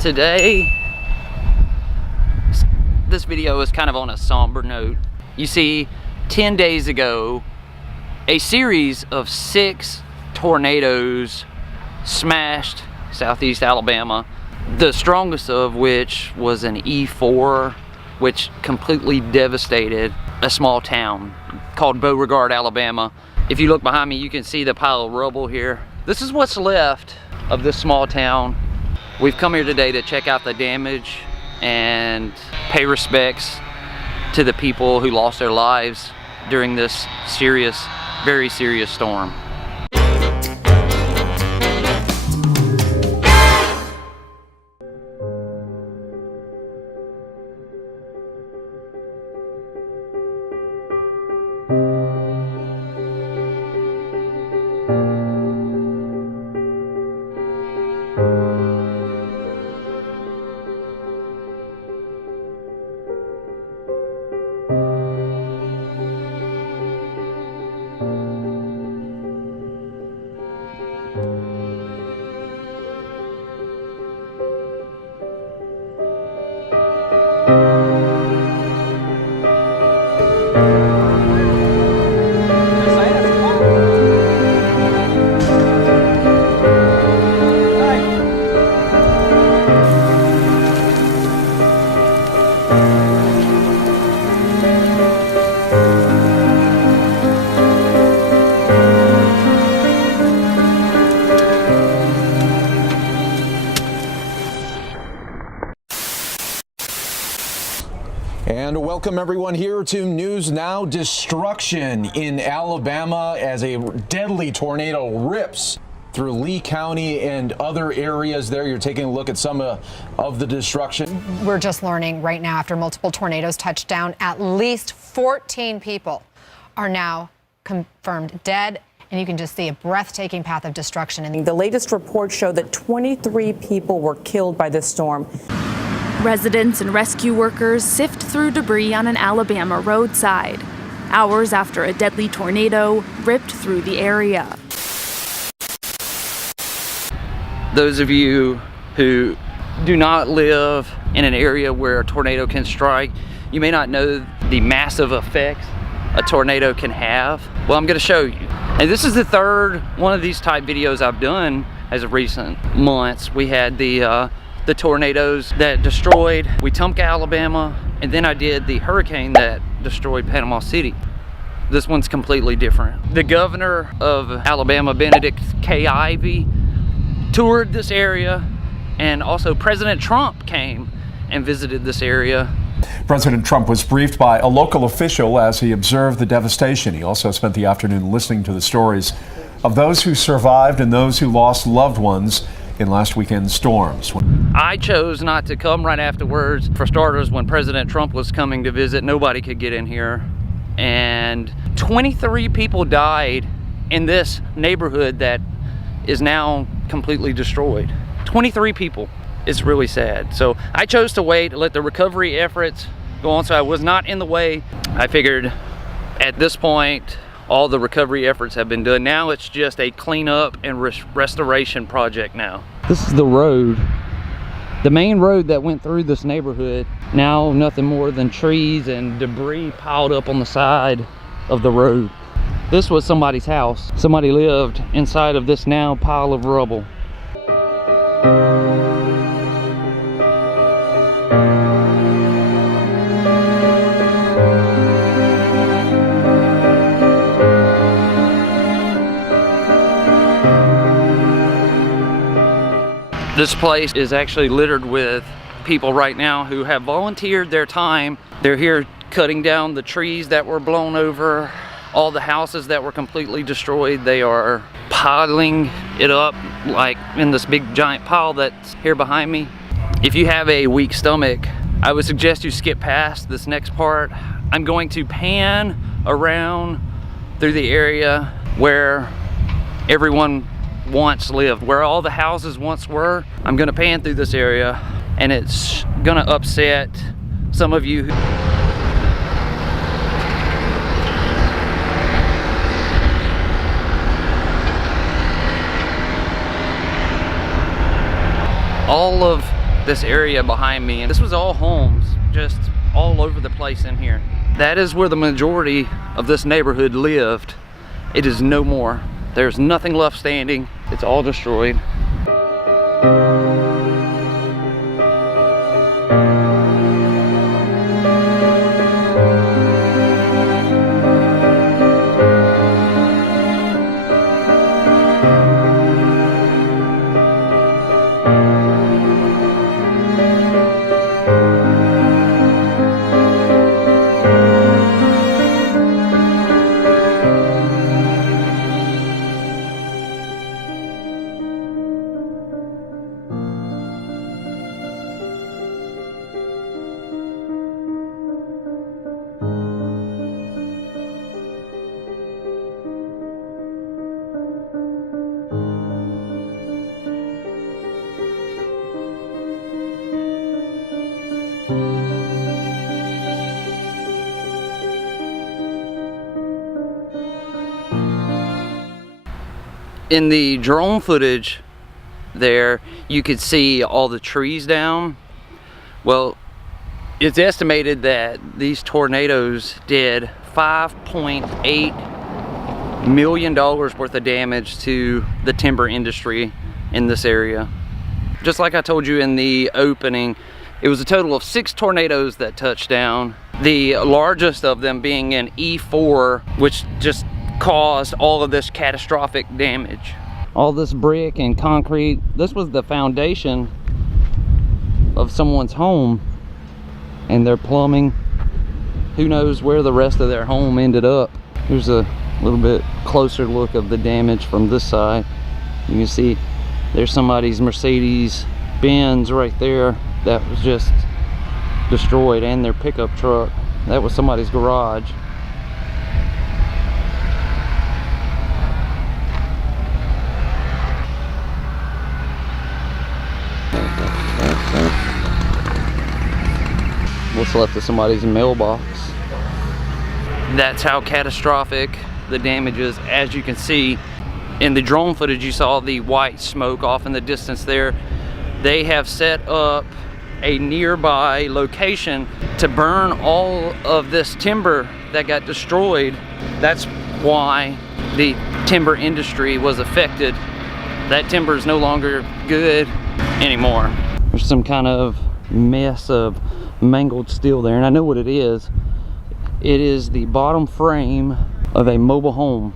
Today, this video is kind of on a somber note. You see, 10 days ago, a series of 6 tornadoes smashed southeast Alabama, the strongest of which was an E-4, which completely devastated a small town called Beauregard, Alabama. If you look behind me, you can see the pile of rubble here. This is what's left of this small town. We've come here today to check out the damage and pay respects to the people who lost their lives during this serious, very serious storm. And welcome everyone here to News Now. Destruction in Alabama as a deadly tornado rips through Lee County and other areas there. You're taking a look at some of the destruction. We're just learning right now, after multiple tornadoes touched down, at least 14 people are now confirmed dead. And you can just see a breathtaking path of destruction. And the latest reports show that 23 people were killed by this storm. Residents and rescue workers sift through debris on an Alabama roadside, hours after a deadly tornado ripped through the area. Those of you who do not live in an area where a tornado can strike, you may not know the massive effects a tornado can have. Well, I'm going to show you. And this is the third one of these type videos I've done as of recent months. We had the tornadoes that destroyed Wetumpka, Alabama, and then I did the hurricane that destroyed Panama City. This one's completely different. The governor of Alabama, Benedict K. Ivey, toured this area, and also President Trump came and visited this area. President Trump was briefed by a local official as he observed the devastation. He also spent the afternoon listening to the stories of those who survived and those who lost loved ones in last weekend's storms. I chose not to come right afterwards. For starters, when President Trump was coming to visit, nobody could get in here. And 23 people died in this neighborhood that is now completely destroyed. 23 people. It's really sad. So I chose to wait, let the recovery efforts go on, so I was not in the way. I figured at this point, all the recovery efforts have been done. Now it's just a cleanup and restoration project now. This is the road, the main road that went through this neighborhood. Now nothing more than trees and debris piled up on the side of the road. This was somebody's house. Somebody lived inside of this now pile of rubble. This place is actually littered with people right now who have volunteered their time. They're here cutting down the trees that were blown over, all the houses that were completely destroyed. They are piling it up like in this big giant pile that's here behind me. If you have a weak stomach, I would suggest you skip past this next part. I'm going to pan around through the area where everyone once lived, where all the houses once were. I'm gonna pan through this area, and it's gonna upset some of you. All of this area behind me, and this was all homes just all over the place in here. That is where the majority of this neighborhood lived. It is no more. There's nothing left standing. It's all destroyed. In the drone footage there, you could see all the trees down. Well, it's estimated that these tornadoes did $5.8 million worth of damage to the timber industry in this area. Just like I told you in the opening, it was a total of 6 tornadoes that touched down. The largest of them being an E-4, which just caused all of this catastrophic damage. All this brick and concrete, this was the foundation of someone's home, and their plumbing. Who knows where the rest of their home ended up. Here's a little bit closer look of the damage from this side. You can see there's somebody's Mercedes Benz right there that was just destroyed, and their pickup truck. That was somebody's garage. What's left of somebody's mailbox. That's how catastrophic the damage is. As you can see in the drone footage, you saw the white smoke off in the distance there. They have set up a nearby location to burn all of this timber that got destroyed. That's why the timber industry was affected. That timber is no longer good anymore. There's some kind of mess of mangled steel there, and I know what it is. It is the bottom frame of a mobile home.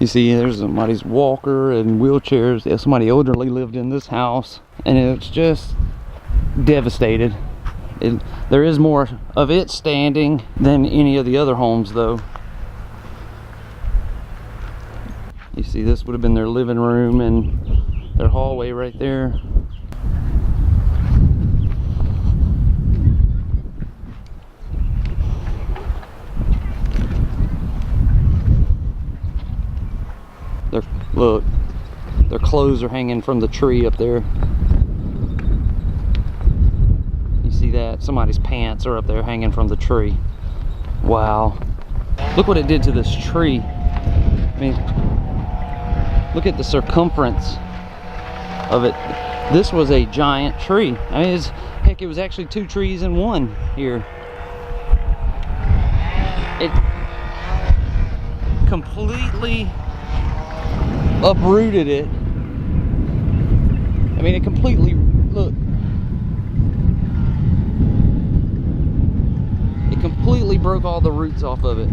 You see there's somebody's walker and wheelchairs. Yeah, somebody elderly lived in this house, and it's just devastated. There is more of it standing than any of the other homes though. You see, this would have been their living room and their hallway right there. Look, their clothes are hanging from the tree up there. You see that? Somebody's pants are up there hanging from the tree. Wow. Look what it did to this tree. I mean, look at the circumference of it. This was a giant tree. I mean, heck, it was actually 2 trees in one here. It completely uprooted it. I mean, it completely, look. It completely broke all the roots off of it.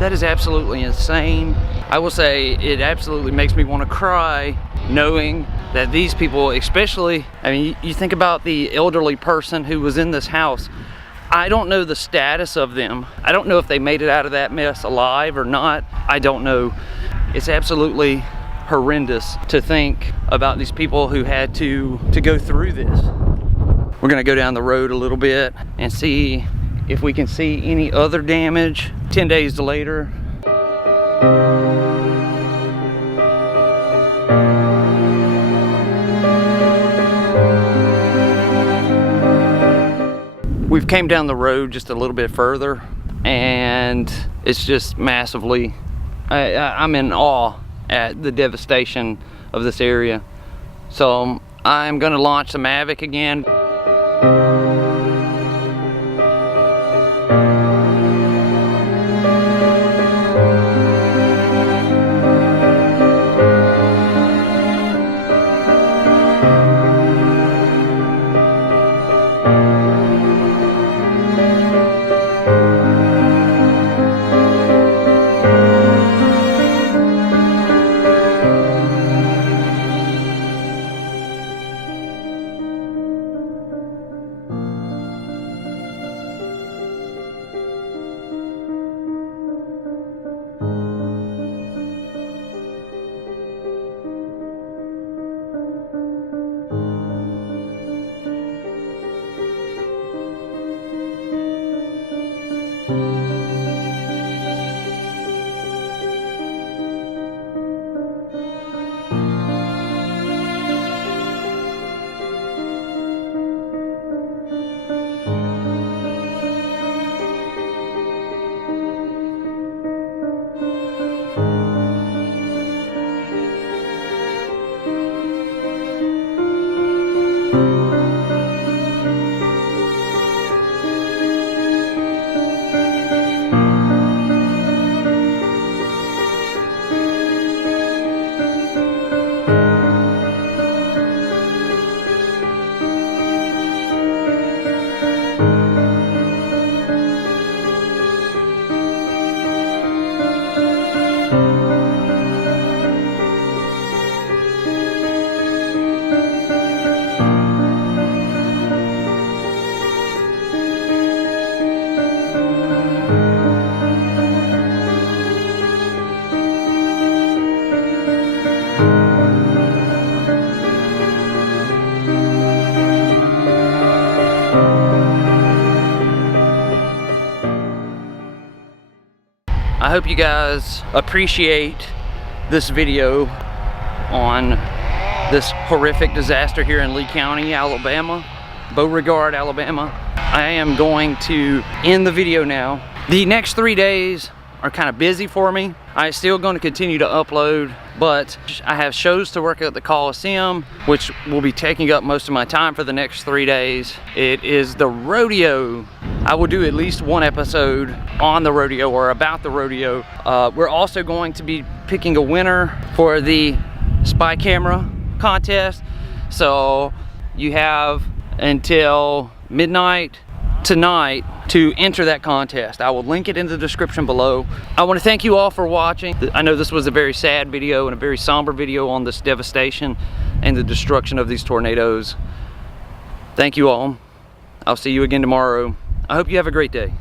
That is absolutely insane. I will say it absolutely makes me want to cry knowing that these people, especially, I mean, you think about the elderly person who was in this house. I don't know the status of them. I don't know if they made it out of that mess alive or not. I don't know. It's absolutely horrendous to think about these people who had to go through this. We're gonna go down the road a little bit and see if we can see any other damage 10 days later. We've came down the road just a little bit further and it's just massively, I'm in awe at the devastation of this area. So I'm gonna launch the Mavic again. I hope you guys appreciate this video on this horrific disaster here in Lee County, Alabama, Beauregard, Alabama. I am going to end the video now. The next 3 days are kind of busy for me. I'm still going to continue to upload, but I have shows to work at the Coliseum, which will be taking up most of my time for the next 3 days. It is the rodeo. I will do at least one episode on the rodeo or about the rodeo. We're also going to be picking a winner for the spy camera contest. So you have until midnight tonight to enter that contest. I will link it in the description below. I want to thank you all for watching. I know this was a very sad video and a very somber video on this devastation and the destruction of these tornadoes. Thank you all. I'll see you again tomorrow. I hope you have a great day.